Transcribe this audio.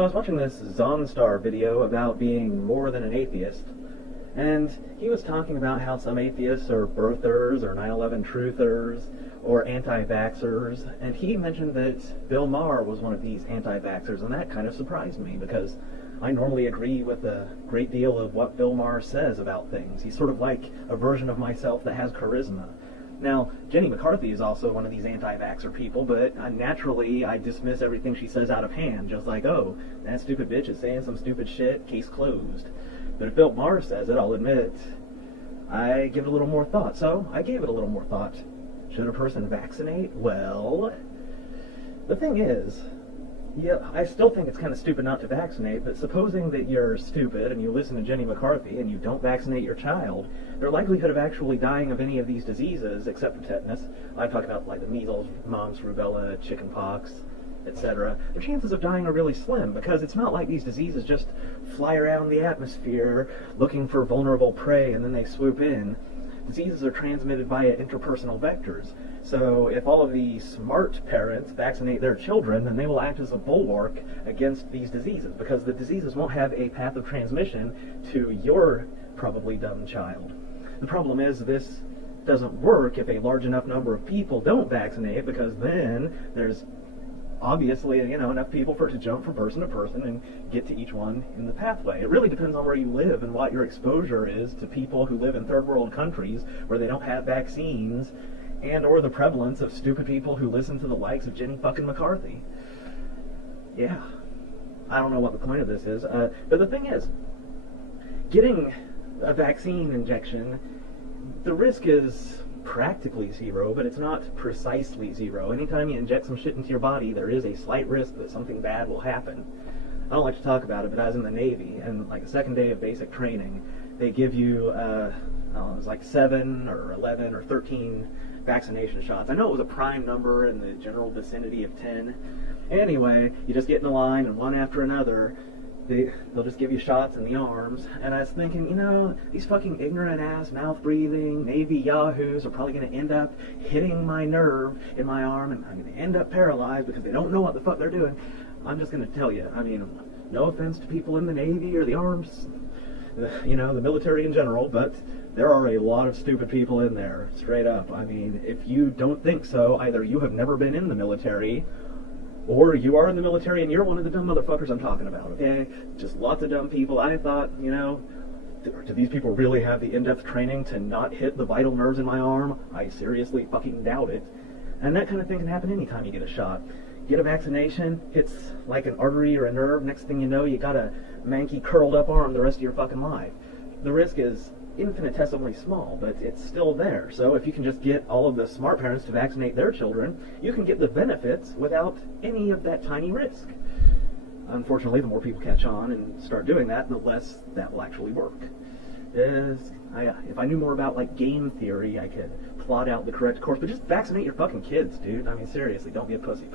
So I was watching this Zonstar video about being more than an atheist, and he was talking about how some atheists are birthers or 9/11 truthers or anti-vaxxers, and he mentioned that Bill Maher was one of these anti-vaxxers, and that kind of surprised me because I normally agree with a great deal of what Bill Maher says about things. He's sort of like a version of myself that has charisma. Now, Jenny McCarthy is also one of these anti-vaxxer people, but naturally I dismiss everything she says out of hand, just like, oh, that stupid bitch is saying some stupid shit, case closed. But if Bill Maher says it, I'll admit, I give it a little more thought. So, I gave it a little more thought. Should a person vaccinate? Well, the thing is, yeah, I still think it's kind of stupid not to vaccinate, but supposing that you're stupid and you listen to Jenny McCarthy and you don't vaccinate your child, their likelihood of actually dying of any of these diseases, except for tetanus, I talk about like the measles, mumps, rubella, chickenpox, etc., the chances of dying are really slim, because it's not like these diseases just fly around the atmosphere looking for vulnerable prey and then they swoop in. Diseases are transmitted via interpersonal vectors. So if all of the smart parents vaccinate their children, then they will act as a bulwark against these diseases, because the diseases won't have a path of transmission to your probably dumb child. The problem is this doesn't work if a large enough number of people don't vaccinate, because then there's obviously, enough people for it to jump from person to person and get to each one in the pathway. It really depends on where you live and what your exposure is to people who live in third world countries where they don't have vaccines, and or the prevalence of stupid people who listen to the likes of Jenny fucking McCarthy. Yeah. I don't know what the point of this is, but the thing is, getting a vaccine injection, the risk is practically zero, but it's not precisely zero. Anytime you inject some shit into your body, there is a slight risk that something bad will happen. I don't like to talk about it, but I was in the Navy, and like the second day of basic training, they give you, it was like 7 or 11 or 13 vaccination shots. I know it was a prime number in the general vicinity of 10. Anyway, you just get in a line, and one after another, they'll just give you shots in the arms. And I was thinking, these fucking ignorant-ass, mouth-breathing Navy yahoos are probably going to end up hitting my nerve in my arm, and I'm going to end up paralyzed because they don't know what the fuck they're doing. I'm just going to tell you, no offense to people in the Navy or the arms, the military in general, but there are a lot of stupid people in there, straight up. If you don't think so, either you have never been in the military, or you are in the military and you're one of the dumb motherfuckers I'm talking about, okay? Just lots of dumb people. I thought, do these people really have the in-depth training to not hit the vital nerves in my arm? I seriously fucking doubt it. And that kind of thing can happen anytime you get a shot. Get a vaccination, hits like an artery or a nerve, next thing you know, you got a manky, curled up arm the rest of your fucking life. The risk is infinitesimally small, but it's still there. So if you can just get all of the smart parents to vaccinate their children, you can get the benefits without any of that tiny risk. Unfortunately, the more people catch on and start doing that, the less that will actually work. If I knew more about like game theory, I could plot out the correct course, but just vaccinate your fucking kids, dude. Seriously, don't be a pussy.